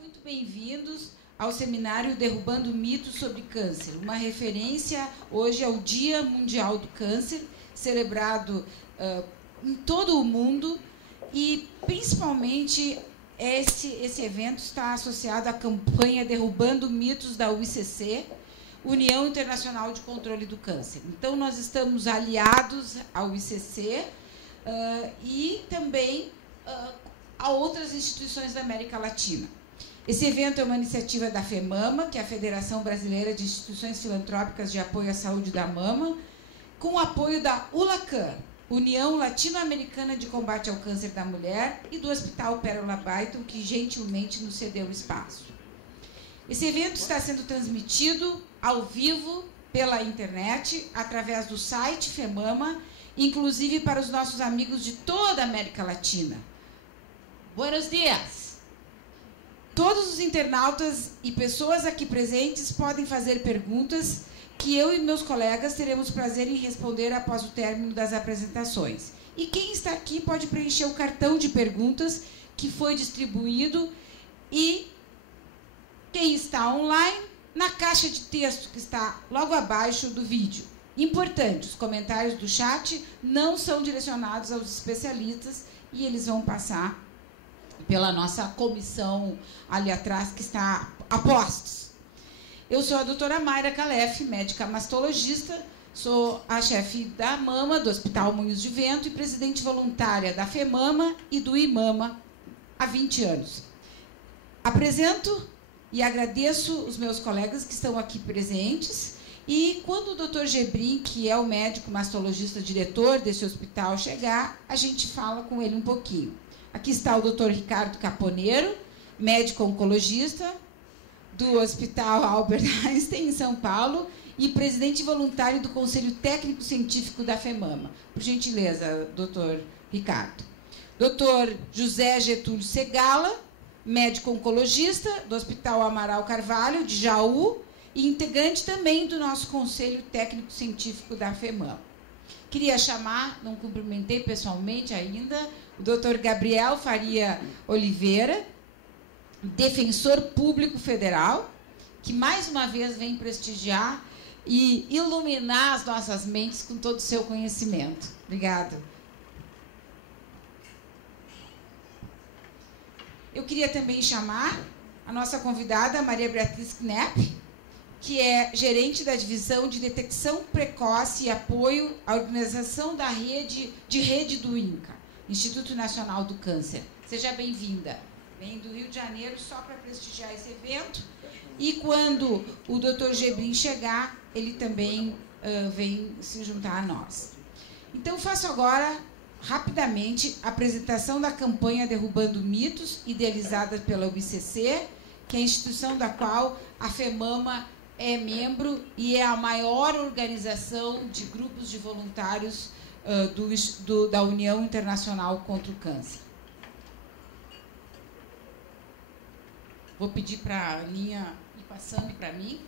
Muito bem-vindos ao seminário Derrubando Mitos sobre Câncer, uma referência hoje ao Dia Mundial do Câncer, celebrado em todo o mundo, e principalmente esse evento está associado à campanha Derrubando Mitos da UICC, União Internacional de Controle do Câncer. Então, nós estamos aliados ao ICC e também a outras instituições da América Latina. Esse evento é uma iniciativa da FEMAMA, que é a Federação Brasileira de Instituições Filantrópicas de Apoio à Saúde da Mama, com o apoio da ULACAN, União Latino-Americana de Combate ao Câncer da Mulher, e do Hospital Pérola Baiton, que gentilmente nos cedeu o espaço. Esse evento está sendo transmitido ao vivo pela internet, através do site FEMAMA, inclusive para os nossos amigos de toda a América Latina. Buenos dias! Todos os internautas e pessoas aqui presentes podem fazer perguntas que eu e meus colegas teremos prazer em responder após o término das apresentações. E quem está aqui pode preencher o cartão de perguntas que foi distribuído, e quem está online, na caixa de texto que está logo abaixo do vídeo. Importante, os comentários do chat não são direcionados aos especialistas e eles vão passar pela nossa comissão ali atrás, que está a postos. Eu sou a doutora Mayra Calef, médica mastologista, sou a chefe da MAMA, do Hospital Moinhos de Vento, e presidente voluntária da FEMAMA e do IMAMA há 20 anos. Apresento e agradeço os meus colegas que estão aqui presentes, e quando o Dr. Gebrim, que é o médico mastologista diretor desse hospital, chegar, a gente fala com ele um pouquinho. Aqui está o Dr. Ricardo Caponeiro, médico oncologista do Hospital Albert Einstein, em São Paulo, e presidente voluntário do Conselho Técnico Científico da FEMAMA. Por gentileza, Dr. Ricardo. Dr. José Getúlio Segala, médico oncologista do Hospital Amaral Carvalho, de Jaú, e integrante também do nosso Conselho Técnico Científico da FEMAMA. Queria chamar, não cumprimentei pessoalmente ainda, o Dr. Gabriel Faria Oliveira, defensor público federal, que mais uma vez vem prestigiar e iluminar as nossas mentes com todo o seu conhecimento. Obrigada. Eu queria também chamar a nossa convidada, Maria Beatriz Knepp, que é gerente da Divisão de Detecção Precoce e Apoio à Organização da Rede do INCA, Instituto Nacional do Câncer. Seja bem-vinda. Vem do Rio de Janeiro só para prestigiar esse evento. E quando o Dr. Gebrim chegar, ele também vem se juntar a nós. Então, faço agora, rapidamente, a apresentação da campanha Derrubando Mitos, idealizada pela UBCC, que é a instituição da qual a FEMAMA é membro e é a maior organização de grupos de voluntários da União Internacional contra o Câncer. Vou pedir para a Aninha ir passando para mim.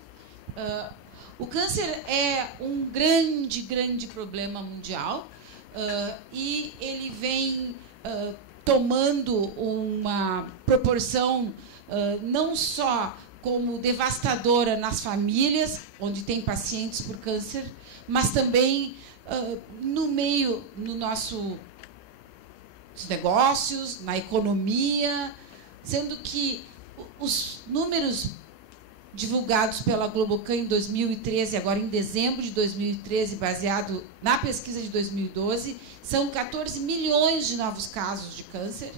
O câncer é um grande problema mundial, e ele vem tomando uma proporção não só como devastadora nas famílias, onde tem pacientes por câncer, mas também no nossos negócios, na economia, sendo que os números divulgados pela Globocan em 2013, agora em dezembro de 2013, baseado na pesquisa de 2012, são 14 milhões de novos casos de câncer,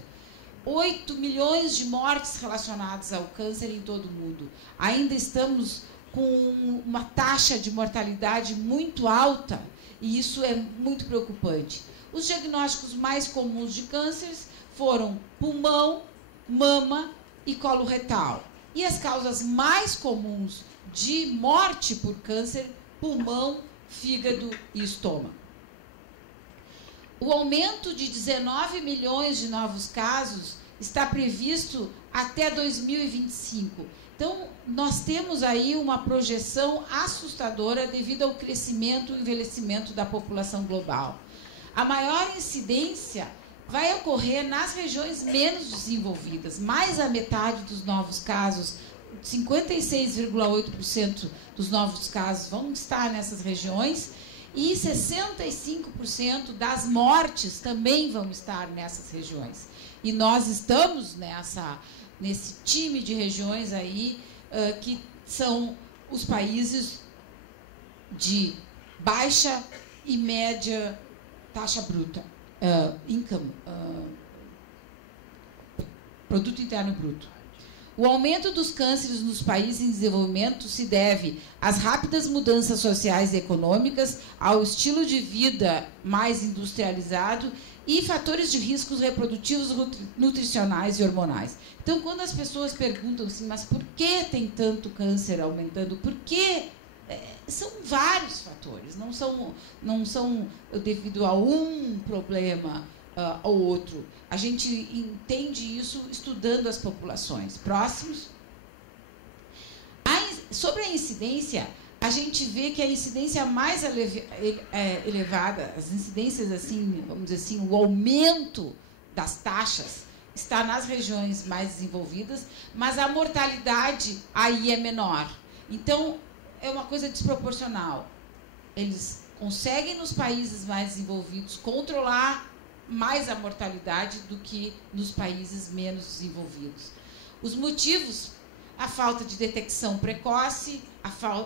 8 milhões de mortes relacionadas ao câncer em todo o mundo. Ainda estamos com uma taxa de mortalidade muito alta, e isso é muito preocupante. Os diagnósticos mais comuns de cânceres foram pulmão, mama e colo retal. E as causas mais comuns de morte por câncer: pulmão, fígado e estômago. O aumento de 19 milhões de novos casos está previsto até 2025. Então, nós temos aí uma projeção assustadora devido ao crescimento e envelhecimento da população global. A maior incidência vai ocorrer nas regiões menos desenvolvidas. Mais da metade dos novos casos, 56,8% dos novos casos vão estar nessas regiões, e 65% das mortes também vão estar nessas regiões. E nós estamos nesse time de regiões aí, que são os países de baixa e média taxa bruta, income, produto interno bruto. O aumento dos cânceres nos países em desenvolvimento se deve às rápidas mudanças sociais e econômicas, ao estilo de vida mais industrializado e fatores de riscos reprodutivos, nutricionais e hormonais. Então, quando as pessoas perguntam assim, mas por que tem tanto câncer aumentando? Por que? São vários fatores, não são devido a um problema ou outro. A gente entende isso estudando as populações. Próximos. Sobre a incidência, a gente vê que a incidência mais elevada, as incidências, assim, vamos dizer assim, o aumento das taxas está nas regiões mais desenvolvidas, mas a mortalidade aí é menor. Então, é uma coisa desproporcional. Eles conseguem, nos países mais desenvolvidos, controlar mais a mortalidade do que nos países menos desenvolvidos. Os motivos: a falta de detecção precoce,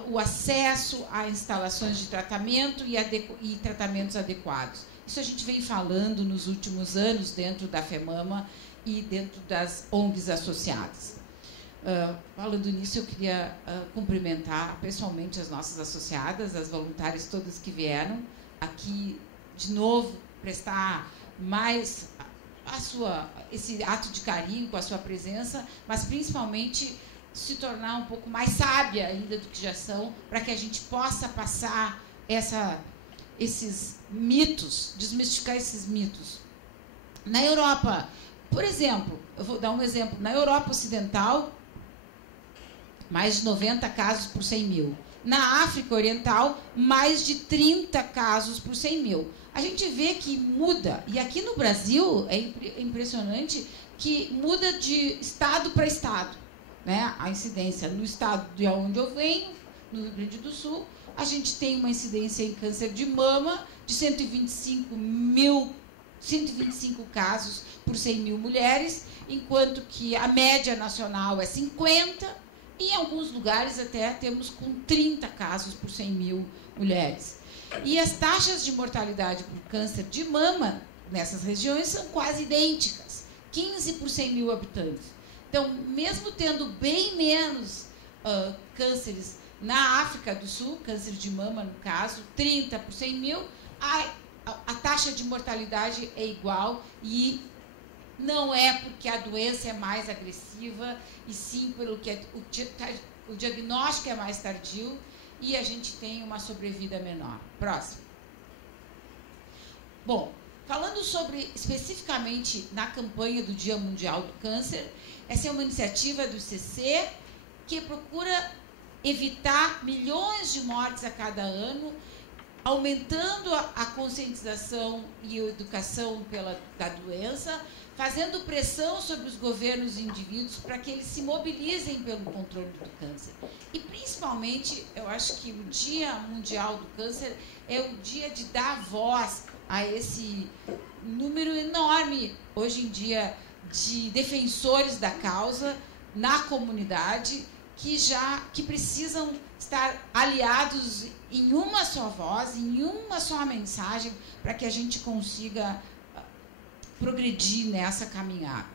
o acesso a instalações de tratamento e tratamentos adequados. Isso a gente vem falando nos últimos anos dentro da FEMAMA e dentro das ONGs associadas. Falando nisso, eu queria cumprimentar pessoalmente as nossas associadas, as voluntárias todas que vieram aqui, de novo, prestar mais esse ato de carinho com a sua presença, mas principalmente se tornar um pouco mais sábia ainda do que já são, para que a gente possa passar esses mitos, desmistificar esses mitos. Na Europa, por exemplo, eu vou dar um exemplo, na Europa Ocidental, mais de 90 casos por 100 mil. Na África Oriental, mais de 30 casos por 100 mil. A gente vê que muda, e aqui no Brasil é impressionante que muda de estado para estado, né? A incidência no estado de onde eu venho, no Rio Grande do Sul, a gente tem uma incidência em câncer de mama de 125 casos por 100 mil mulheres, enquanto que a média nacional é 50, e em alguns lugares até temos com 30 casos por 100 mil mulheres. E as taxas de mortalidade por câncer de mama nessas regiões são quase idênticas, 15 por 100 mil habitantes. Então, mesmo tendo bem menos cânceres na África do Sul, câncer de mama no caso, 30 por 100 mil, a taxa de mortalidade é igual, e não é porque a doença é mais agressiva, e sim pelo que o diagnóstico é mais tardio e a gente tem uma sobrevida menor. Próximo. Bom, falando sobre, especificamente, na campanha do Dia Mundial do Câncer, essa é uma iniciativa do ICC que procura evitar milhões de mortes a cada ano, aumentando a conscientização e a educação da doença, fazendo pressão sobre os governos e indivíduos para que eles se mobilizem pelo controle do câncer. E, principalmente, eu acho que o Dia Mundial do Câncer é o dia de dar voz a esse número enorme, hoje em dia, de defensores da causa na comunidade, que precisam estar aliados em uma só voz, em uma só mensagem, para que a gente consiga progredir nessa caminhada.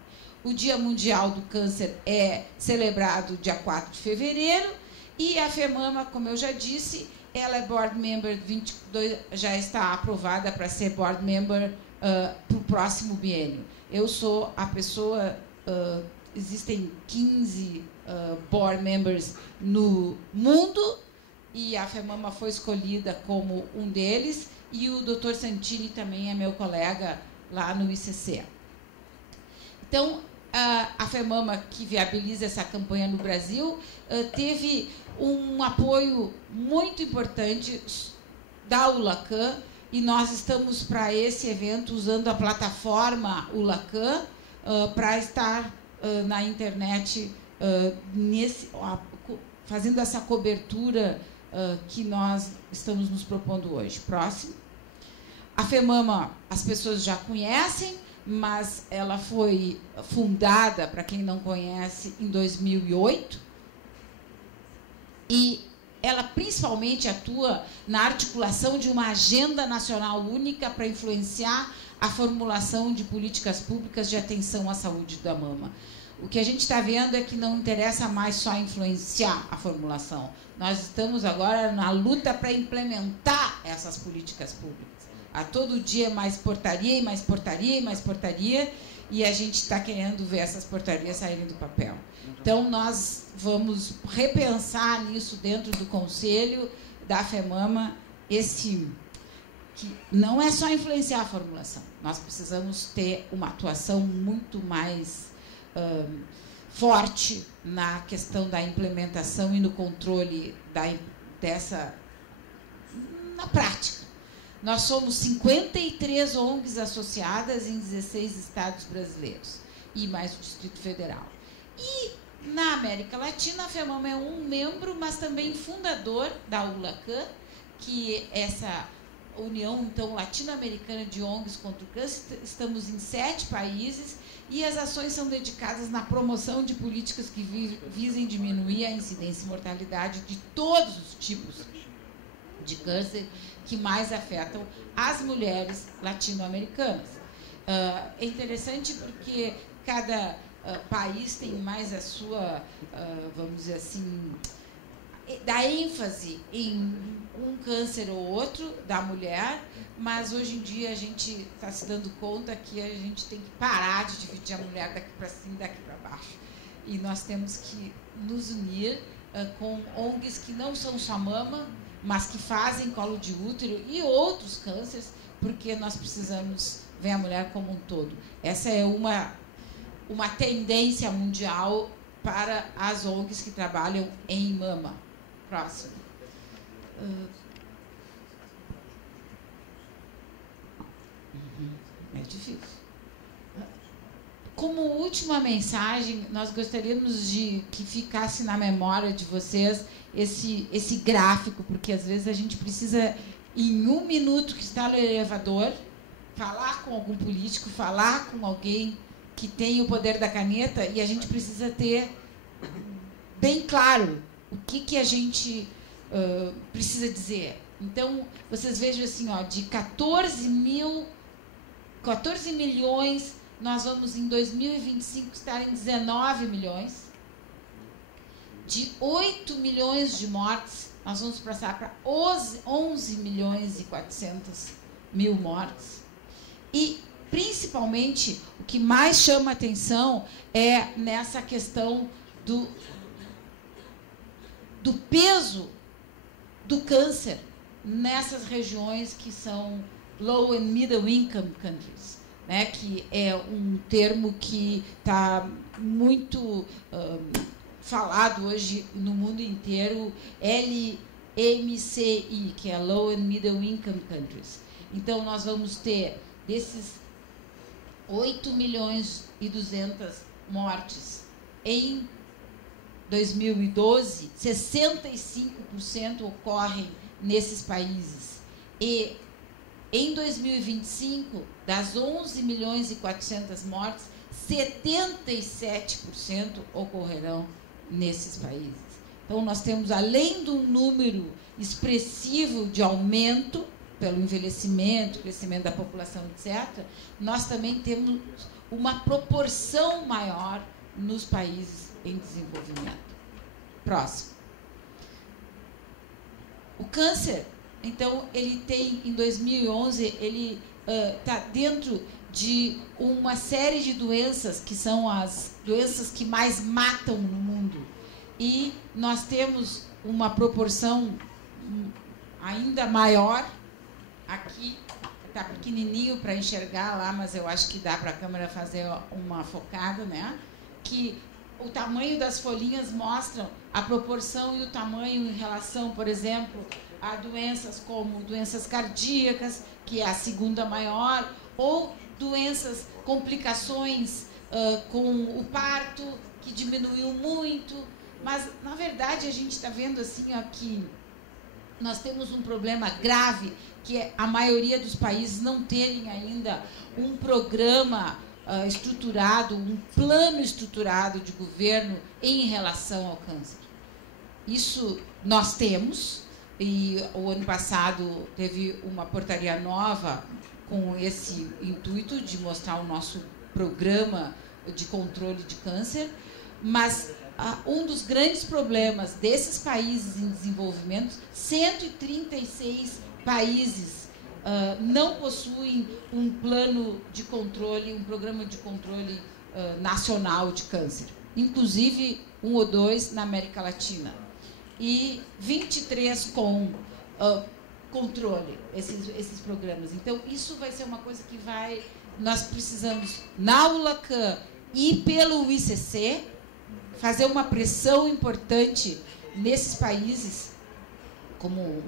O Dia Mundial do Câncer é celebrado dia 4 de fevereiro, e a FEMAMA, como eu já disse, ela é board member 22, já está aprovada para ser board member para o próximo biênio. Eu sou a pessoa, existem 15 board members no mundo, e a FEMAMA foi escolhida como um deles, e o Dr. Santini também é meu colega lá no ICC. Então, a FEMAMA, que viabiliza essa campanha no Brasil, teve um apoio muito importante da ULACAN e nós estamos para esse evento usando a plataforma Ulacan para estar na internet fazendo essa cobertura que nós estamos nos propondo hoje. Próximo. A FEMAMA as pessoas já conhecem, mas ela foi fundada, para quem não conhece, em 2008. E ela principalmente atua na articulação de uma agenda nacional única para influenciar a formulação de políticas públicas de atenção à saúde da mama. O que a gente está vendo é que não interessa mais só influenciar a formulação. Nós estamos agora na luta para implementar essas políticas públicas. A todo dia mais portaria, e mais portaria, e mais portaria, e a gente está querendo ver essas portarias saírem do papel. Então, nós vamos repensar nisso dentro do Conselho da FEMAMA, que não é só influenciar a formulação. Nós precisamos ter uma atuação muito mais forte na questão da implementação e no controle na prática. Nós somos 53 ONGs associadas em 16 estados brasileiros e mais o Distrito Federal. E na América Latina, a FEMAMA é um membro, mas também fundador da Ulacan, que é essa União então Latino-Americana de ONGs contra o Câncer. Estamos em 7 países e as ações são dedicadas na promoção de políticas que visem diminuir a incidência e mortalidade de todos os tipos de câncer que mais afetam as mulheres latino-americanas. É interessante porque cada país tem mais a sua, vamos dizer assim, dá ênfase em um câncer ou outro da mulher, mas hoje em dia a gente está se dando conta que a gente tem que parar de dividir a mulher daqui para cima e daqui para baixo. E nós temos que nos unir com ONGs que não são só mama, mas que fazem colo de útero e outros cânceres, porque nós precisamos ver a mulher como um todo. Essa é uma tendência mundial para as ONGs que trabalham em mama. Próximo. É difícil. Como última mensagem, nós gostaríamos de que ficasse na memória de vocês esse gráfico, porque às vezes a gente precisa, em um minuto que está no elevador, falar com algum político, falar com alguém que tem o poder da caneta, e a gente precisa ter bem claro o que a gente precisa dizer. Então, vocês vejam assim, de 14 milhões, nós vamos em 2025 estar em 19 milhões. De 8 milhões de mortes, nós vamos passar para 11 milhões e 400 mil mortes. E, principalmente, o que mais chama atenção é nessa questão do peso do câncer nessas regiões que são low and middle income countries, né, que é um termo que está muito falado hoje no mundo inteiro, LMCI, que é Low and Middle Income Countries. Então, nós vamos ter, desses 8 milhões e 200 mortes em 2012, 65% ocorrem nesses países. E em 2025, das 11 milhões e 400 mortes, 77% ocorrerão nesses países. Então, nós temos, além de um número expressivo de aumento pelo envelhecimento, crescimento da população, etc., nós também temos uma proporção maior nos países em desenvolvimento. Próximo. O câncer, então, ele tem, em 2011, ele está dentro de uma série de doenças que são as doenças que mais matam no mundo. E nós temos uma proporção ainda maior. Aqui está pequenininho para enxergar lá, mas eu acho que dá para a câmera fazer uma focada, né? Que o tamanho das folhinhas mostram a proporção e o tamanho em relação, por exemplo, a doenças como doenças cardíacas, que é a segunda maior, ou doenças, complicações com o parto, que diminuiu muito. Mas, na verdade, a gente está vendo assim, ó, que nós temos um problema grave, que é a maioria dos países não terem ainda um programa estruturado, um plano estruturado de governo em relação ao câncer. Isso nós temos, e o ano passado teve uma portaria nova com esse intuito de mostrar o nosso programa de controle de câncer, mas um dos grandes problemas desses países em desenvolvimento, 136 países não possuem um plano de controle, um programa de controle nacional de câncer, inclusive 1 ou 2 na América Latina, e 23 com controle, esses programas. Então, isso vai ser uma coisa que nós precisamos, na ULACAN e pelo ICC, fazer uma pressão importante nesses países, como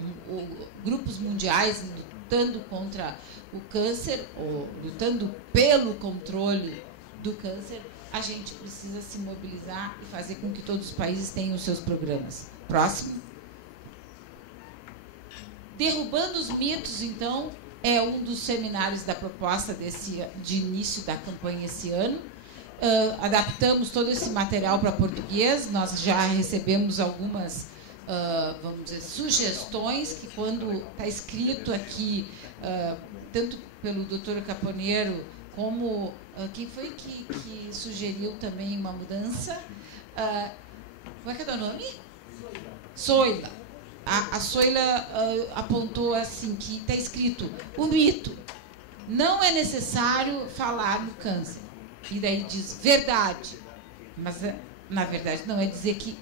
grupos mundiais lutando contra o câncer, ou lutando pelo controle do câncer. A gente precisa se mobilizar e fazer com que todos os países tenham os seus programas. Próximo. Derrubando os mitos, então, é um dos seminários da proposta de início da campanha esse ano. Adaptamos todo esse material para português. Nós já recebemos algumas, vamos dizer, sugestões, que quando está escrito aqui, tanto pelo doutor Caponeiro, como quem foi que sugeriu também uma mudança? Como é que é o nome? Soila. A Soila apontou assim, que está escrito: o mito, não é necessário falar no câncer. E daí diz verdade. Mas, na verdade, não é dizer que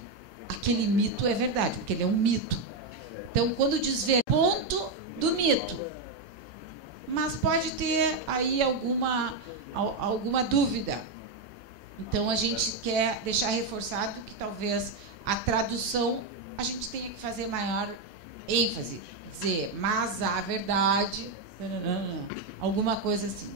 aquele mito é verdade, porque ele é um mito. Então, quando diz ponto do mito, mas pode ter aí alguma dúvida. Então, a gente quer deixar reforçado que talvez a tradução a gente tenha que fazer maior ênfase. Dizer, mas a verdade, alguma coisa assim.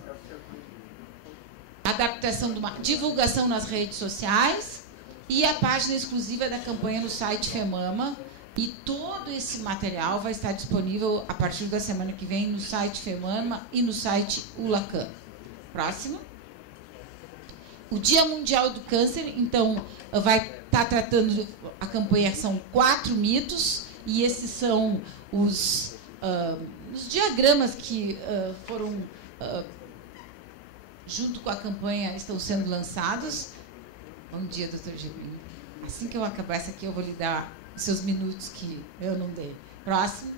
Adaptação de uma divulgação nas redes sociais e a página exclusiva da campanha no site FEMAMA. E todo esse material vai estar disponível a partir da semana que vem no site FEMAMA e no site ULACAN. Próximo. O Dia Mundial do Câncer, então, vai estar tratando, a campanha são 4 mitos, e esses são os diagramas que foram, junto com a campanha, estão sendo lançados. Bom dia, doutor Gilberto. Assim que eu acabar essa aqui, eu vou lhe dar os seus minutos que eu não dei. Próximo.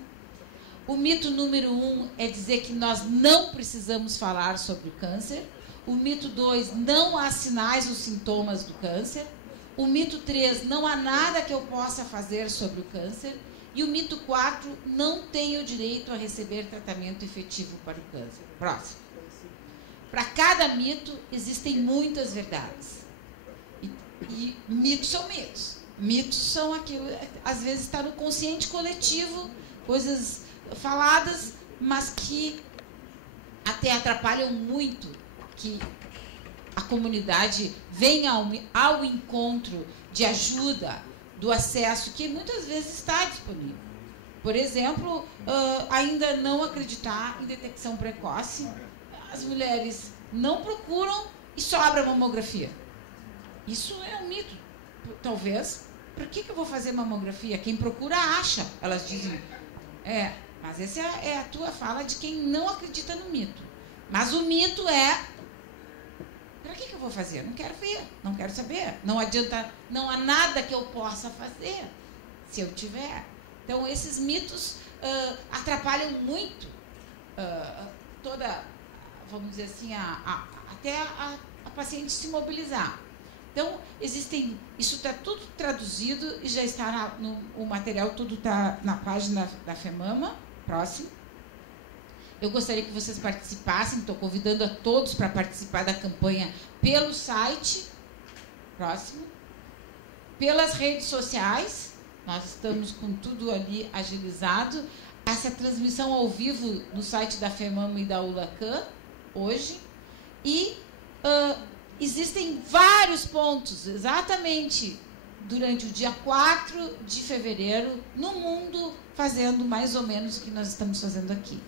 O mito número 1 é dizer que nós não precisamos falar sobre o câncer. O mito 2, não há sinais ou sintomas do câncer. O mito 3, não há nada que eu possa fazer sobre o câncer. E o mito 4, não tenho direito a receber tratamento efetivo para o câncer. Próximo. Para cada mito, existem muitas verdades. E mitos são mitos. Mitos são aquilo, às vezes está no consciente coletivo, coisas faladas, mas que até atrapalham muito que a comunidade venha ao encontro de ajuda, do acesso, que muitas vezes está disponível. Por exemplo, ainda não acreditar em detecção precoce. As mulheres não procuram e sobra mamografia. Isso é um mito. Talvez, por que eu vou fazer mamografia? Quem procura acha, elas dizem. Mas essa é a tua fala de quem não acredita no mito. Mas o mito é: para que eu vou fazer? Não quero ver, não quero saber. Não adianta, não há nada que eu possa fazer se eu tiver. Então, esses mitos atrapalham muito toda, vamos dizer assim, até a paciente se mobilizar. Então, isso está tudo traduzido e já está o material, tudo está na página da FEMAMA. Próximo. Eu gostaria que vocês participassem, estou convidando a todos para participar da campanha pelo site, próximo, pelas redes sociais Nós estamos com tudo ali agilizado. Essa transmissão ao vivo no site da FEMAMA e da ULACAN, hoje. E existem vários pontos, exatamente durante o dia 4 de fevereiro, no mundo, fazendo mais ou menos o que nós estamos fazendo aqui.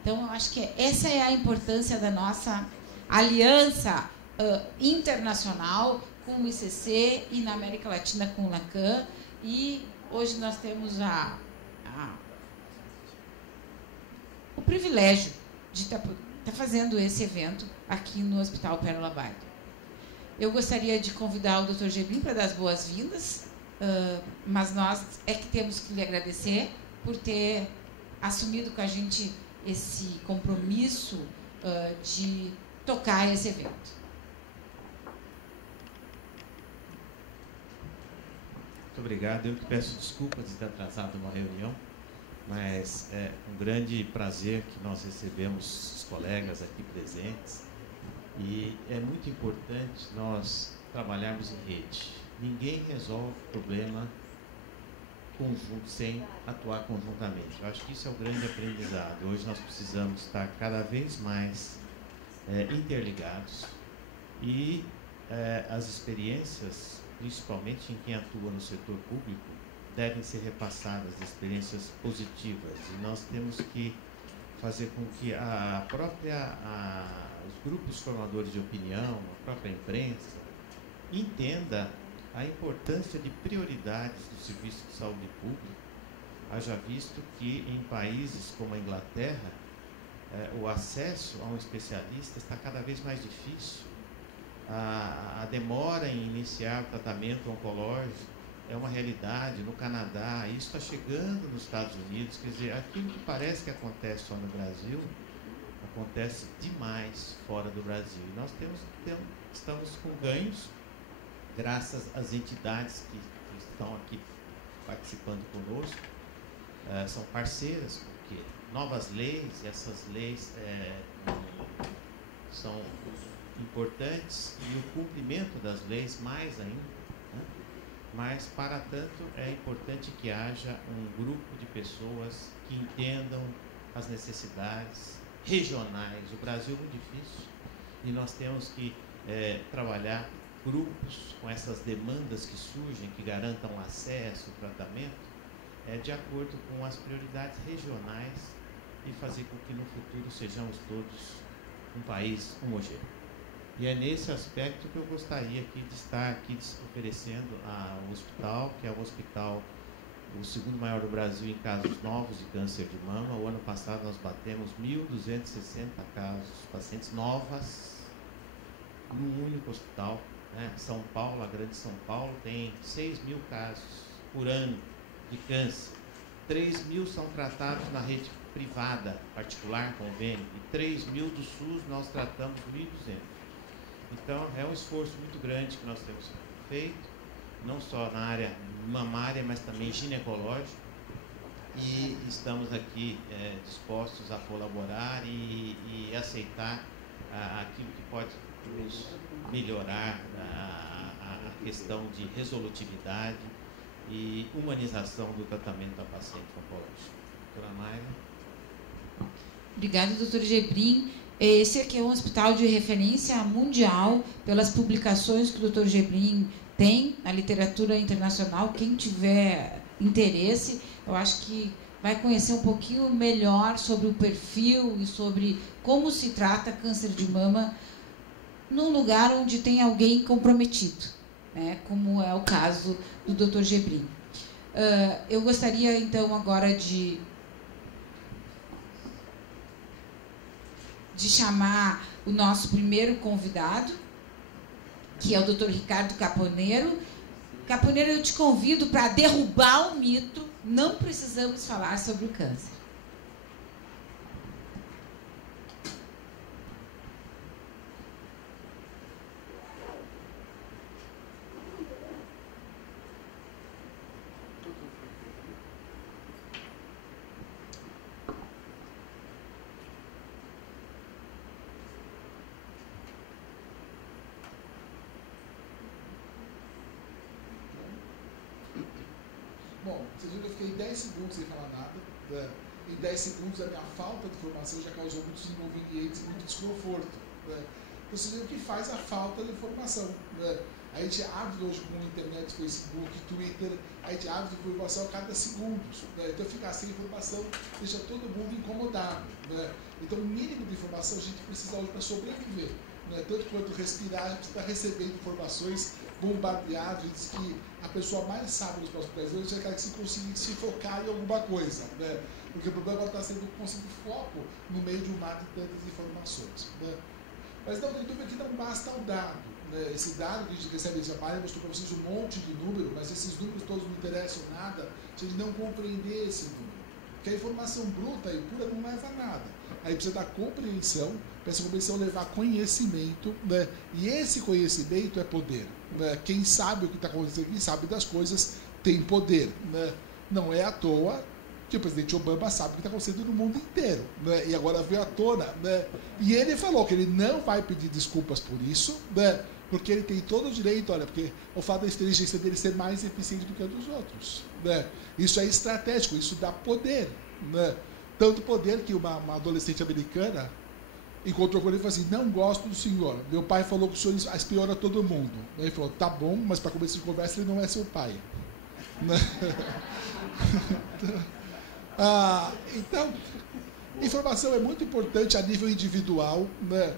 Então, eu acho que essa é a importância da nossa aliança internacional com o ICC e na América Latina com o LACAN. E hoje nós temos o privilégio de estar fazendo esse evento aqui no Hospital Pérola Bardo. Eu gostaria de convidar o Dr. Gebrim para dar as boas-vindas, mas nós é que temos que lhe agradecer por ter assumido com a gente esse compromisso de tocar esse evento. Muito obrigado. Eu que peço desculpas de ter atrasado uma reunião, mas é um grande prazer que nós recebemos os colegas aqui presentes. E é muito importante nós trabalharmos em rede. Ninguém resolve o problema conjunto sem atuar conjuntamente. Eu acho que isso é o grande aprendizado. Hoje nós precisamos estar cada vez mais interligados e as experiências, principalmente em quem atua no setor público, devem ser repassadas, experiências positivas. E nós temos que fazer com que os grupos formadores de opinião, a própria imprensa, entenda a importância de prioridades do serviço de saúde pública, haja visto que em países como a Inglaterra, o acesso a um especialista está cada vez mais difícil. A demora em iniciar o tratamento oncológico é uma realidade no Canadá, isso está chegando nos Estados Unidos. Quer dizer, aquilo que parece que acontece só no Brasil, acontece demais fora do Brasil. E nós estamos com ganhos, graças às entidades que estão aqui participando conosco, são parceiras, porque novas leis, e essas leis são importantes, e o cumprimento das leis mais ainda. Mas, para tanto, é importante que haja um grupo de pessoas que entendam as necessidades regionais. O Brasil é muito difícil e nós temos que trabalhar grupos com essas demandas que surgem, que garantam acesso, tratamento, de acordo com as prioridades regionais e fazer com que no futuro sejamos todos um país homogêneo. E é nesse aspecto que eu gostaria aqui de estar aqui oferecendo ao hospital, que é o hospital, o segundo maior do Brasil em casos novos de câncer de mama. O ano passado nós batemos 1.260 casos, pacientes novas, num único hospital. São Paulo, a grande São Paulo, tem 6.000 casos por ano de câncer. 3.000 são tratados na rede privada, particular, convênio, e 3.000 do SUS nós tratamos 1.200. Então, é um esforço muito grande que nós temos feito, não só na área mamária, mas também ginecológica, e estamos aqui dispostos a colaborar e aceitar aquilo que pode nos melhorar a questão de resolutividade e humanização do tratamento da paciente oncológica. Doutora Mayra. Obrigada, doutor Gebrim. Esse aqui é um hospital de referência mundial pelas publicações que o Dr. Gebrim tem na literatura internacional. Quem tiver interesse, eu acho que vai conhecer um pouquinho melhor sobre o perfil e sobre como se trata câncer de mama num lugar onde tem alguém comprometido, como é o caso do Dr. Gebrim. Eu gostaria, então, agora de chamar o nosso primeiro convidado, que é o Dr. Ricardo Caponeiro. Caponeiro, eu te convido para derrubar o mito, não precisamos falar sobre o câncer. Bom, Vocês viram que eu fiquei 10 segundos sem falar nada. Né? Em 10 segundos, a minha falta de informação já causou muitos inconvenientes e muito desconforto. Né? Vocês viram o que faz a falta de informação. Né? A gente abre hoje com internet, Facebook, Twitter, a gente abre informação a cada segundo. Né? Então, ficar sem informação deixa todo mundo incomodado. Né? Então, o mínimo de informação a gente precisa hoje para sobreviver. Né? Tanto quanto respirar, a gente está recebendo informações bombardeadas. Diz que a pessoa mais sábia nos próximos 10 anos é aquela que se conseguir se focar em alguma coisa. Né? Porque o problema está sendo conseguir foco no meio de um mar de tantas informações. Né? Mas não tem dúvida que não basta o dado. Né? Esse dado que a gente recebe de Maia mostrou para vocês um monte de número, mas esses números todos não interessam nada se a gente não compreender esse número. Porque a informação bruta e pura não leva a nada. Aí precisa da compreensão, para essa compreensão levar conhecimento, né? E esse conhecimento é poder. Né? Quem sabe o que está acontecendo, quem sabe das coisas, tem poder. Né? Não é à toa que o presidente Obama sabe o que está acontecendo no mundo inteiro. Né? E agora veio à tona. Né? E ele falou que ele não vai pedir desculpas por isso, né? Porque ele tem todo o direito, olha, porque o fato da inteligência dele ser mais eficiente do que a dos outros. Né? Isso é estratégico, isso dá poder. Né? Tanto poder que uma adolescente americana encontrou com ele e falou assim, não gosto do senhor. Meu pai falou que o senhor espiona todo mundo. Ele falou, tá bom, mas para começar de conversa ele não é seu pai. Né? Então, informação é muito importante a nível individual. Né?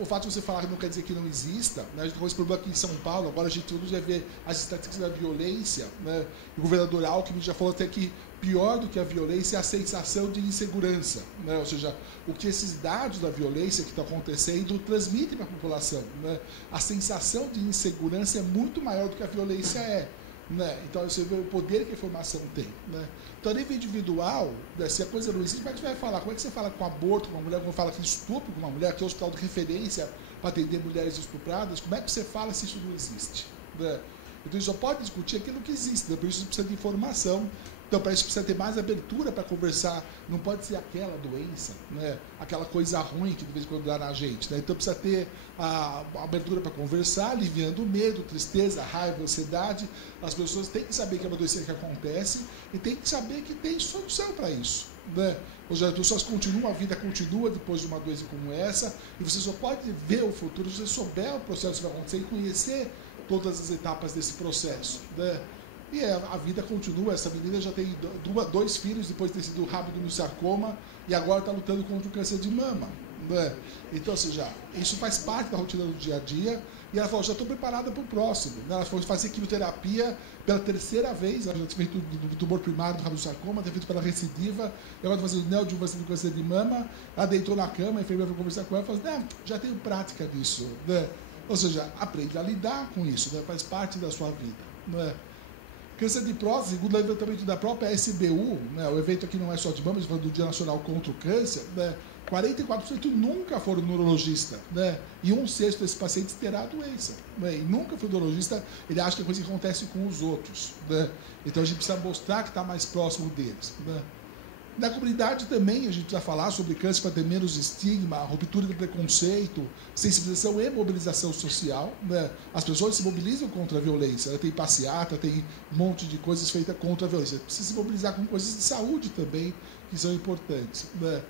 O fato de você falar não quer dizer que não exista. Né? A gente tem esse problema aqui em São Paulo, agora a gente já vê as estatísticas da violência. Né? O governador Alckmin já falou até que pior do que a violência é a sensação de insegurança. Né? Ou seja, o que esses dados da violência que estão acontecendo transmitem para a população. Né? A sensação de insegurança é muito maior do que a violência é. Né? Então você vê o poder que a informação tem. Né? Então, a nível individual, né, se a coisa não existe, como é que você vai falar? Como é que você fala com aborto com uma mulher, como fala que estupro com uma mulher, que é o hospital de referência para atender mulheres estupradas? Como é que você fala se isso não existe? Né? Então, isso só pode discutir aquilo que existe, né? Por isso precisa de informação. Então, para isso precisa ter mais abertura para conversar. Não pode ser aquela doença, né? Aquela coisa ruim que de vez em quando dá na gente. Né? Então, precisa ter a abertura para conversar, aliviando o medo, tristeza, raiva, ansiedade. As pessoas têm que saber que é uma doença que acontece e têm que saber que tem solução para isso. Né? Ou seja, as pessoas continuam, a vida continua depois de uma doença como essa, e você só pode ver o futuro se você souber o processo que vai acontecer e conhecer todas as etapas desse processo. Né? E a vida continua. Essa menina já tem 2 filhos depois de ter sido rápido no sarcoma e agora está lutando contra o câncer de mama. Né? Então, ou seja, isso faz parte da rotina do dia a dia. E ela falou, já estou preparada para o próximo. Ela foi fazer quimioterapia pela 3ª vez. Ela já tinha feito do tumor primário do sarcoma, tinha feito pela recidiva. E agora está fazendo neoadjuvância do câncer de mama. Ela deitou na cama, a enfermeira foi conversar com ela e falou, não, já tenho prática disso. Né? Ou seja, aprende a lidar com isso, né? Faz parte da sua vida. Né? Câncer de próstata, segundo o levantamento da própria SBU, né, o evento aqui não é só de mama, mas do Dia Nacional contra o Câncer, né, 44% nunca foram neurologista, né, e 1/6 desses pacientes terá a doença. Né, e nunca foi neurologista, ele acha que é coisa que acontece com os outros. Né, então a gente precisa mostrar que está mais próximo deles. Né. Na comunidade também a gente precisa falar sobre câncer para ter menos estigma, ruptura do preconceito, sensibilização e mobilização social. Né? As pessoas se mobilizam contra a violência. Tem passeata, tem um monte de coisas feitas contra a violência. Precisa se mobilizar com coisas de saúde também, que são importantes. Né?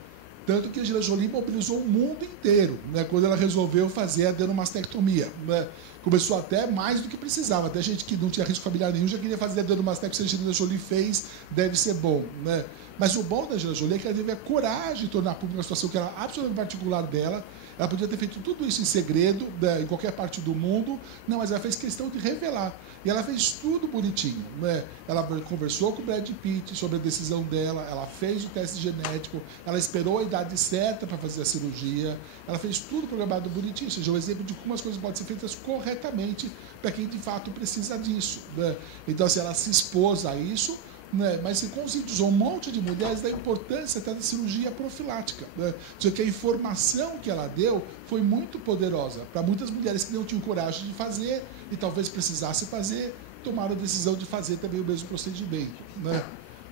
Tanto que a Angelina Jolie mobilizou o mundo inteiro, né? Quando ela resolveu fazer a adenomastectomia. Né? Começou até mais do que precisava. Até gente que não tinha risco familiar nenhum já queria fazer a adenomastectomia. Se a Angelina Jolie fez, deve ser bom. Né? Mas o bom da Angelina Jolie é que ela teve a coragem de tornar pública uma situação que era absolutamente particular dela. Ela podia ter feito tudo isso em segredo, né, em qualquer parte do mundo. Não, mas ela fez questão de revelar. E ela fez tudo bonitinho. Né? Ela conversou com o Brad Pitt sobre a decisão dela, ela fez o teste genético, ela esperou a idade certa para fazer a cirurgia, ela fez tudo programado bonitinho. Ou seja, um exemplo de como as coisas podem ser feitas corretamente para quem de fato precisa disso. Né? Então, assim, ela se expôs a isso, né? Mas se conscientizou um monte de mulheres da importância até da cirurgia profilática. Né? Só que a informação que ela deu foi muito poderosa para muitas mulheres que não tinham coragem de fazer e talvez precisasse fazer, tomaram a decisão de fazer também o mesmo procedimento. Né?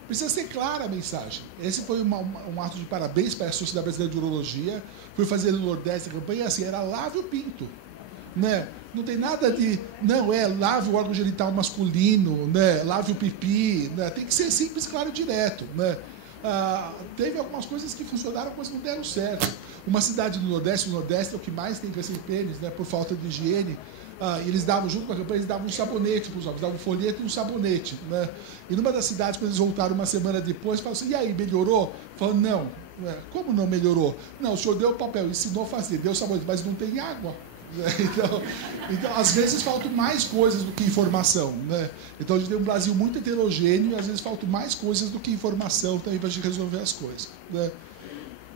Precisa ser clara a mensagem. Esse foi um ato de parabéns para a Sociedade Brasileira de Urologia. Fui fazer no Nordeste a campanha assim, era lave o pinto. Né? Não tem nada de, não, lave o órgão genital masculino, né? Lave o pipi, né? Tem que ser simples, claro e direto, né? Teve algumas coisas que funcionaram, mas não deram certo. Uma cidade do Nordeste, o Nordeste é o que mais tem câncer de pênis, né? Por falta de higiene. Eles davam, junto com a campanha, eles davam um sabonete para os homens, davam um folheto e um sabonete, né? E numa das cidades, quando eles voltaram uma semana depois, falaram assim, e aí, melhorou? Falaram, não. Como não melhorou? Não, o senhor deu o papel, ensinou a fazer, deu o sabonete, mas não tem água. Então, às vezes faltam mais coisas do que informação, né? Então a gente tem um Brasil muito heterogêneo e às vezes faltam mais coisas do que informação também para a gente resolver as coisas, né?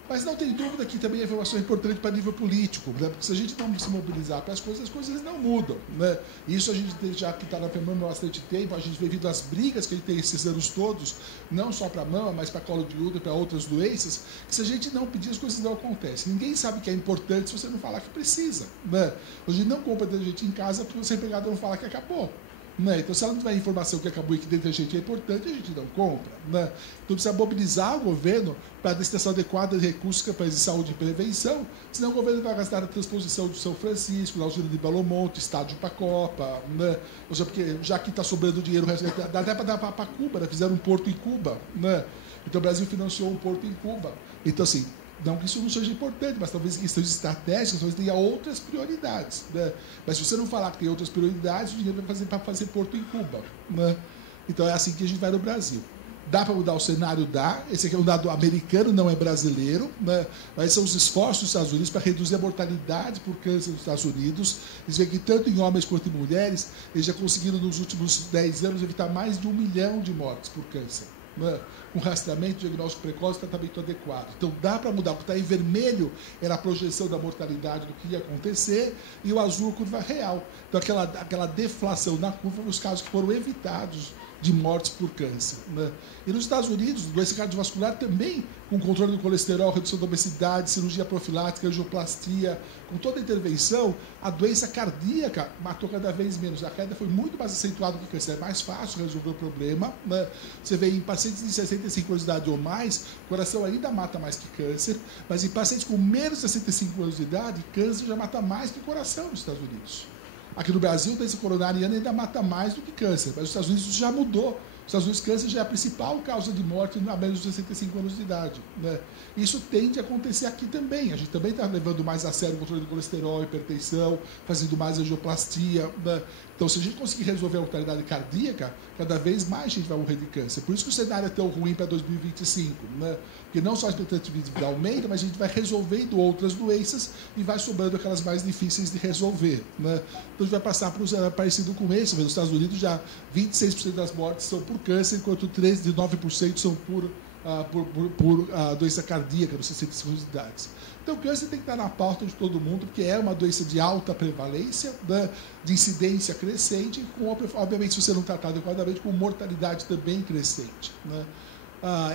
Mas não tem dúvida que também a informação é importante para nível político, né? Porque se a gente não se mobilizar para as coisas não mudam, né? Isso a gente já que está na FEMAMA há bastante tempo, a gente vê vindo as brigas que a gente tem esses anos todos, não só para a mama, mas para colo de útero, para outras doenças, que se a gente não pedir, as coisas não acontecem. Ninguém sabe que é importante se você não falar que precisa, né? A gente não compra detergente em casa porque você empregado não fala que acabou. Né? Então, se ela não tiver informação que acabou e que detergente é importante, a gente não compra. Né? Então, precisa mobilizar o governo para a destinação adequada de recursos para campanhas de saúde e prevenção, senão o governo vai gastar a transposição do São Francisco, na usina de Belo Monte, estádio para a Copa, né? Ou seja, porque já que está sobrando dinheiro, dá até para dar para Cuba, né? Fizeram um porto em Cuba. Né? Então, o Brasil financiou um porto em Cuba. Então, assim, não que isso não seja importante, mas talvez em questões estratégicas, talvez tenha outras prioridades. Né? Mas se você não falar que tem outras prioridades, o dinheiro vai fazer para fazer porto em Cuba. Né? Então é assim que a gente vai no Brasil. Dá para mudar o cenário? Dá. Esse aqui é um dado americano, não é brasileiro. Né? Mas são os esforços dos Estados Unidos para reduzir a mortalidade por câncer nos Estados Unidos. Eles veem que tanto em homens quanto em mulheres, eles já conseguiram nos últimos 10 anos evitar mais de 1 milhão de mortes por câncer. Né? Com rastreamento, diagnóstico precoce e tratamento adequado. Então dá para mudar. O que está em vermelho era a projeção da mortalidade do que ia acontecer e o azul a curva real. Então aquela deflação na curva nos casos que foram evitados de mortes por câncer. Né? E nos Estados Unidos, doença cardiovascular também, com controle do colesterol, redução da obesidade, cirurgia profilática, angioplastia, com toda a intervenção, a doença cardíaca matou cada vez menos. A queda foi muito mais acentuada do que o câncer. É mais fácil resolver o problema. Né? Você vê em pacientes de 65 anos de idade ou mais, o coração ainda mata mais que câncer, mas em pacientes com menos de 65 anos de idade, câncer já mata mais que coração nos Estados Unidos. Aqui no Brasil, doença coronariana ainda mata mais do que câncer, mas nos Estados Unidos isso já mudou. Nos Estados Unidos, câncer já é a principal causa de morte a menos de 65 anos de idade. Né? Isso tende a acontecer aqui também. A gente também está levando mais a sério o controle do colesterol, hipertensão, fazendo mais angioplastia. Né? Então, se a gente conseguir resolver a mortalidade cardíaca, cada vez mais a gente vai morrer de câncer. Por isso que o cenário é tão ruim para 2025. Né? Porque não só a expectativa de vida aumenta, mas a gente vai resolvendo outras doenças e vai sobrando aquelas mais difíceis de resolver. Né? Então, a gente vai passar para um cenário parecido com esse. Nos Estados Unidos, já 26% das mortes são por câncer, enquanto 9% são por doença cardíaca, nos 65 anos de idade. Então, o câncer tem que estar na pauta de todo mundo, porque é uma doença de alta prevalência, né, de incidência crescente, com, obviamente, se você não tratar adequadamente, com mortalidade também crescente. Né.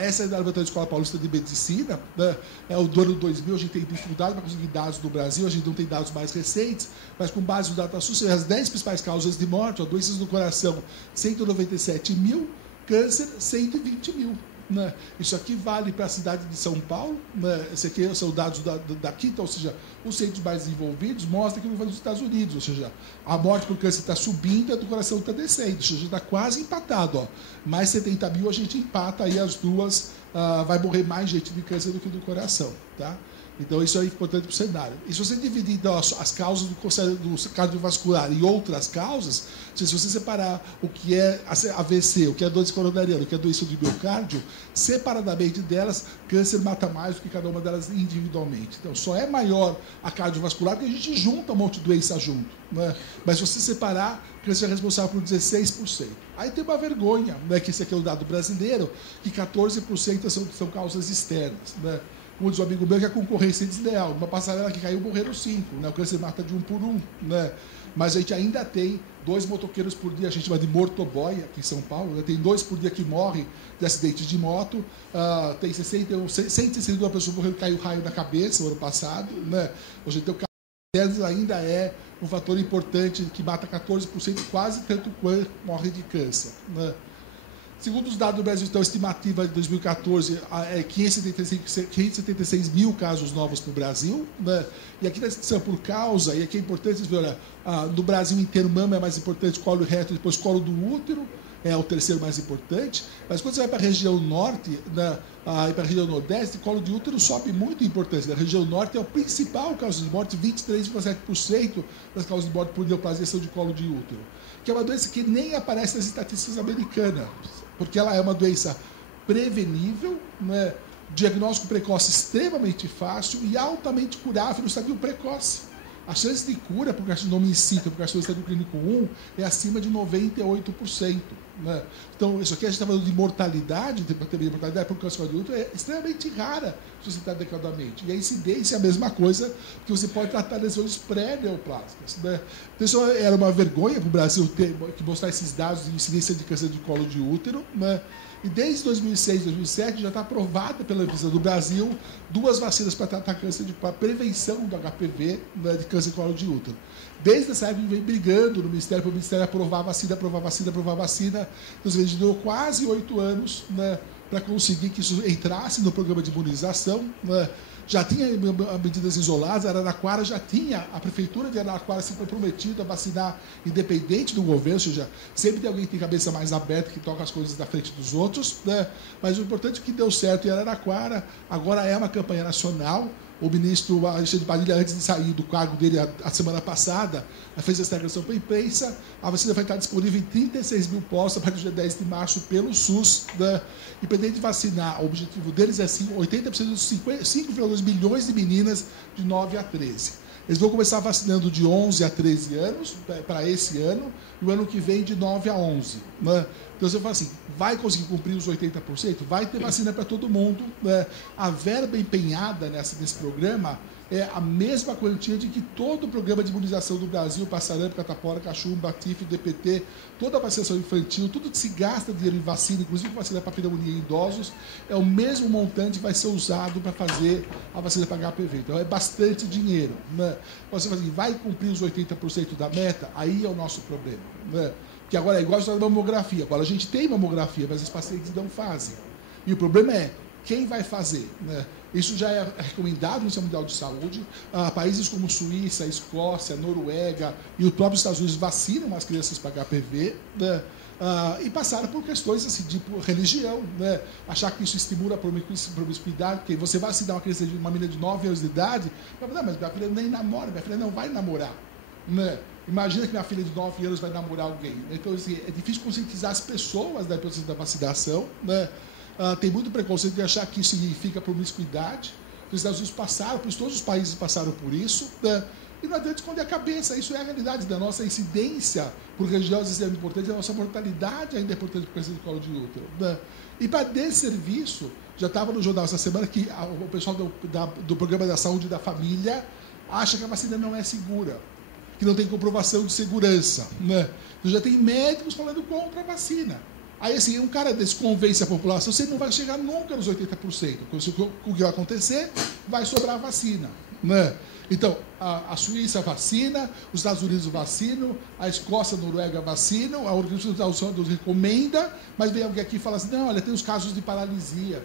Essa é a levantamento da Escola Paulista de Medicina, né, é o do ano 2000, a gente tem dificuldade para conseguir dados do Brasil, a gente não tem dados mais recentes, mas com base no DataSUS, as 10 principais causas de morte, doenças do coração, 197 mil, câncer, 120 mil. Né? Isso aqui vale para a cidade de São Paulo, né? Esse aqui são dados daqui, então, ou seja, os centros mais desenvolvidos mostram que não vai nos Estados Unidos, ou seja, a morte por câncer está subindo e a do coração está descendo, ou seja, está quase empatado. Ó. Mais 70 mil a gente empata, aí as duas, vai morrer mais gente de câncer do que do coração. Tá? Então, isso é importante para o cenário. E se você dividir então, as causas do cardiovascular e outras causas, se você separar o que é AVC, o que é doença coronariana, o que é doença de miocárdio, separadamente delas, câncer mata mais do que cada uma delas individualmente. Então, só é maior a cardiovascular porque a gente junta um monte de doença junto. Né? Mas se você separar, câncer é responsável por 16%. Aí tem uma vergonha, né, que esse aqui é o dado brasileiro, que 14% são causas externas. Né? Como diz um amigo meu, que a concorrência é desleal. Uma passarela que caiu, morreram 5. Né? O câncer mata de 1 por 1. Né? Mas a gente ainda tem 2 motoqueiros por dia, a gente chama de motoboy aqui em São Paulo. Né? Tem 2 por dia que morrem de acidentes de moto. Tem 162 pessoas morreram, caiu raio na cabeça no ano passado. Né? Hoje tem o câncer ainda é um fator importante que mata 14%, quase tanto quanto morre de câncer. Né? Segundo os dados do Brasil, então, a estimativa de 2014 é 576 mil casos novos no Brasil, né? E aqui na descrição por causa, e aqui é importante ver, olha, no Brasil inteiro, mama é mais importante, colo reto, depois colo do útero, é o terceiro mais importante, mas quando você vai para a região norte, né, e para a região nordeste, colo de útero sobe muito em importância. Na região norte é o principal causa de morte, 23,7% das causas de morte por neoplasia são de colo de útero, que é uma doença que nem aparece nas estatísticas americanas, porque ela é uma doença prevenível, né, diagnóstico precoce extremamente fácil e altamente curável no estadio precoce. A chance de cura por carcinoma in situ, por carcinoma estadio clínico 1, é acima de 98%. Né? Então, isso aqui a gente está falando de mortalidade, de mortalidade por câncer de útero, é extremamente rara suscitada adequadamente. E a incidência é a mesma coisa que você pode tratar lesões pré-neoplásicas. Né? Então, isso era uma vergonha para o Brasil mostrar esses dados de incidência de câncer de colo de útero. Né? E desde 2006, 2007, já está aprovada pela Anvisa do Brasil 2 vacinas para tratar câncer, para prevenção do HPV, né, de câncer de colo de útero. Desde essa época, a gente vem brigando no Ministério para o Ministério aprovar vacina, aprovar vacina, aprovar vacina. Então, a gente deu quase 8 anos, né, para conseguir que isso entrasse no programa de imunização. Né. Já tinha medidas isoladas, a Araraquara já tinha, a prefeitura de Araraquara se comprometido a vacinar independente do governo, ou seja, sempre tem alguém que tem cabeça mais aberta, que toca as coisas da frente dos outros, né? Mas o importante é que deu certo em Araraquara, agora é uma campanha nacional. O ministro Alexandre Padilha, antes de sair do cargo dele a semana passada, fez essa declaração para a imprensa. A vacina vai estar disponível em 36 mil postos a partir do dia 10 de março pelo SUS. Né? E pretende vacinar, o objetivo deles é 80% dos 5,2 milhões de meninas de 9 a 13. Eles vão começar vacinando de 11 a 13 anos, para esse ano, e o ano que vem de 9 a 11. Né? Então, você fala assim, vai conseguir cumprir os 80%? Vai ter vacina para todo mundo. Né? A verba empenhada nesse programa é a mesma quantia de que todo o programa de imunização do Brasil, Passarampo, Catapora, Cachumba, Batif, DPT, toda a vacinação infantil, tudo que se gasta dinheiro em vacina, inclusive vacina para pneumonia em idosos, é o mesmo montante que vai ser usado para fazer a vacina para HPV. Então, é bastante dinheiro. Né? Você fala assim, vai cumprir os 80% da meta? Aí é o nosso problema. Né? Que agora é igual a história da mamografia. Agora a gente tem mamografia, mas os pacientes não fazem. E o problema é, quem vai fazer? Né? Isso já é recomendado no Ministério Mundial de Saúde. Países como Suíça, Escócia, Noruega e os próprios Estados Unidos vacinam as crianças para HPV, né? E passaram por questões assim, de religião, né? Achar que isso estimula a promiscuidade, porque você vacinar uma menina de 9 anos de idade, não, mas minha filha nem namora, minha filha não vai namorar. Né? Imagina que minha filha de 9 anos vai namorar alguém. Então, assim, é difícil conscientizar as pessoas da importância da vacinação, né? Tem muito preconceito de achar que isso significa promiscuidade. Os Estados Unidos passaram por isso, todos os países passaram por isso, né? E não adianta esconder a cabeça, isso é a realidade da nossa incidência por regiões é importante, a nossa mortalidade ainda é importante por câncer de colo de útero. Né? E para desserviço, já estava no jornal essa semana que o pessoal do Programa da Saúde da Família acha que a vacina não é segura, que não tem comprovação de segurança. Né? Então já tem médicos falando contra a vacina. Aí, assim, um cara desse convence a população, você não vai chegar nunca nos 80%. O que vai acontecer? Vai sobrar a vacina. Né? Então, a Suíça vacina, os Estados Unidos vacinam, a Escócia, a Noruega vacinam, a Organização dos recomenda, mas vem alguém aqui e fala assim, não, olha, tem os casos de paralisia,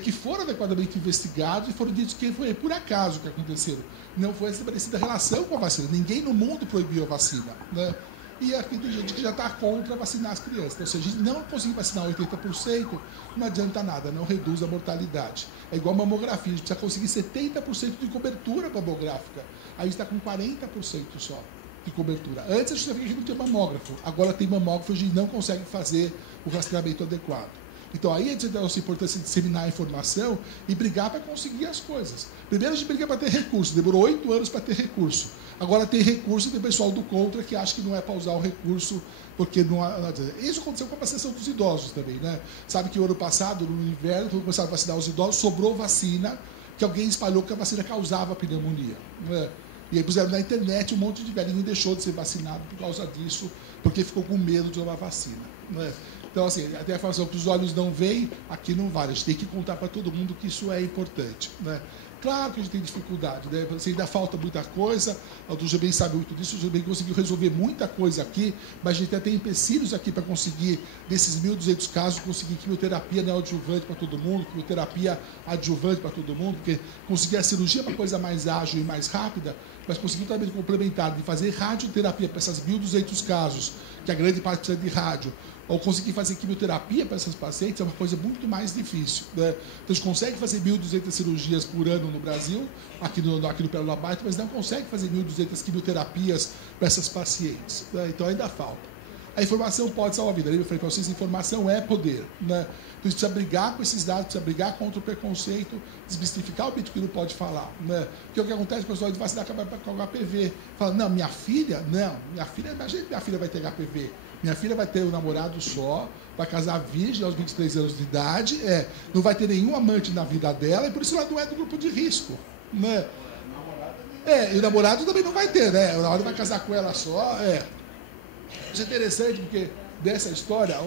que foram adequadamente investigados e foram ditos que foi por acaso que aconteceram. Não foi estabelecida relação com a vacina. Ninguém no mundo proibiu a vacina. Né? E aqui tem gente que já está contra vacinar as crianças. Então, se a gente não conseguir vacinar 80%, não adianta nada, não reduz a mortalidade. É igual a mamografia, a gente precisa conseguir 70% de cobertura mamográfica. Aí a gente está com 40% só de cobertura. Antes a gente sabia que a gente não tinha mamógrafo, agora tem mamógrafo e a gente não consegue fazer o rastreamento adequado. Então aí a gente tem a nossa importância de disseminar a informação e brigar para conseguir as coisas. Primeiro a gente briga para ter recurso, demorou 8 anos para ter recurso. Agora tem recurso e tem pessoal do contra que acha que não é para usar o recurso, porque não há. Isso aconteceu com a vacinação dos idosos também, né? Sabe que o ano passado, no inverno, quando começaram a vacinar os idosos, sobrou vacina, que alguém espalhou que a vacina causava pneumonia. Né? E aí puseram na internet, um monte de velhinho deixou de ser vacinado por causa disso, porque ficou com medo de tomar vacina. Né? Então, assim, até a informação que os olhos não veem, aqui não vale. A gente tem que contar para todo mundo que isso é importante. Né? Claro que a gente tem dificuldade, né? Assim, ainda falta muita coisa, o Dr. bem sabe muito disso, o Dr. bem conseguiu resolver muita coisa aqui, mas a gente até tem empecilhos aqui para conseguir, desses 1.200 casos, conseguir quimioterapia neoadjuvante para todo mundo, quimioterapia adjuvante para todo mundo, porque conseguir a cirurgia é uma coisa mais ágil e mais rápida, mas conseguir o tratamento complementar de fazer radioterapia para essas 1.200 casos, que a grande parte precisa de rádio, ou conseguir fazer quimioterapia para essas pacientes é uma coisa muito mais difícil, né? Então, a gente consegue fazer 1.200 cirurgias por ano no Brasil, aqui no Pérola Abaixo, mas não consegue fazer 1.200 quimioterapias para essas pacientes, né? Então, ainda falta. A informação pode salvar a vida. Eu falei para vocês, informação é poder, né? Então, a gente precisa brigar com esses dados, precisa brigar contra o preconceito, desmistificar o mito que não pode falar, né? Porque o que acontece, o pessoal de vacinar acaba com HPV. Fala, não, minha filha vai ter HPV. Minha filha vai ter um namorado só, vai casar virgem aos 23 anos de idade, não vai ter nenhum amante na vida dela, e por isso ela não é do grupo de risco, né? E o namorado também não vai ter, né? O namorado vai casar com ela só, Isso é interessante, porque dessa história,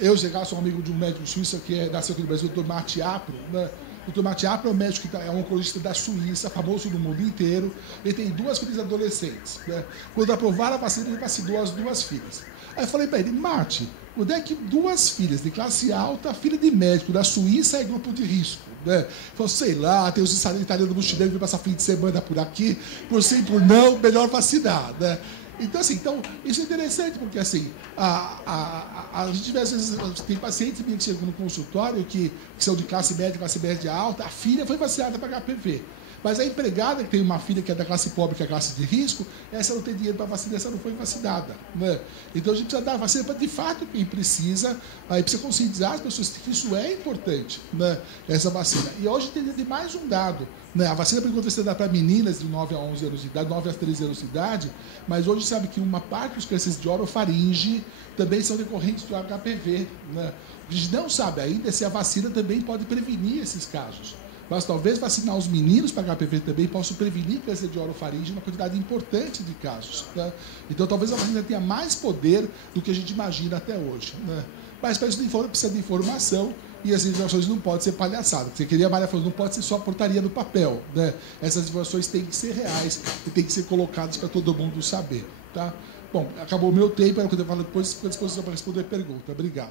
eu sou um amigo de um médico suíço que nasceu aqui no Brasil, o Dr. Matti Apro, né? O Dr. Matti Apro é um médico que é um oncologista da Suíça, famoso no mundo inteiro. Ele tem 2 filhas adolescentes, né? Quando aprovaram a vacina, ele vacinou as 2 filhas. Aí eu falei para ele, Matti, onde é que 2 filhas de classe alta, filha de médico da Suíça, é grupo de risco? Né? Ele falou, sei lá, tem os italianos mochileiros que vão passar fim de semana por aqui, por sim, por não, melhor vacinar, né? Então, assim, isso é interessante, porque assim, a gente às vezes tem pacientes que chegam no consultório que são de classe média alta, a filha foi vacinada para HPV. Mas a empregada que tem uma filha que é da classe pobre, que é a classe de risco, essa não tem dinheiro para vacinar, essa não foi vacinada, né? Então a gente precisa dar vacina para de fato quem precisa, aí precisa conscientizar as pessoas que isso é importante, né? Essa vacina. E hoje tem de mais um dado, né? A vacina, por enquanto, vai ser dada para meninas de 9 a 11 anos de idade, 9 a 13 anos de idade, mas hoje sabe que uma parte dos cânceres de orofaringe também são decorrentes do HPV, né? A gente não sabe ainda se a vacina também pode prevenir esses casos. Mas talvez vacinar os meninos para HPV também possa prevenir câncer de orofaringe uma quantidade importante de casos, né? Então talvez a vacina tenha mais poder do que a gente imagina até hoje, né? Mas para isso precisa de informação, e as informações não podem ser palhaçada. Você queria, a Maria falou, não pode ser só portaria no papel, né? Essas informações têm que ser reais e têm que ser colocadas para todo mundo saber, tá? Bom, acabou o meu tempo, era o que eu falo depois, à disposição para responder a pergunta. Obrigado.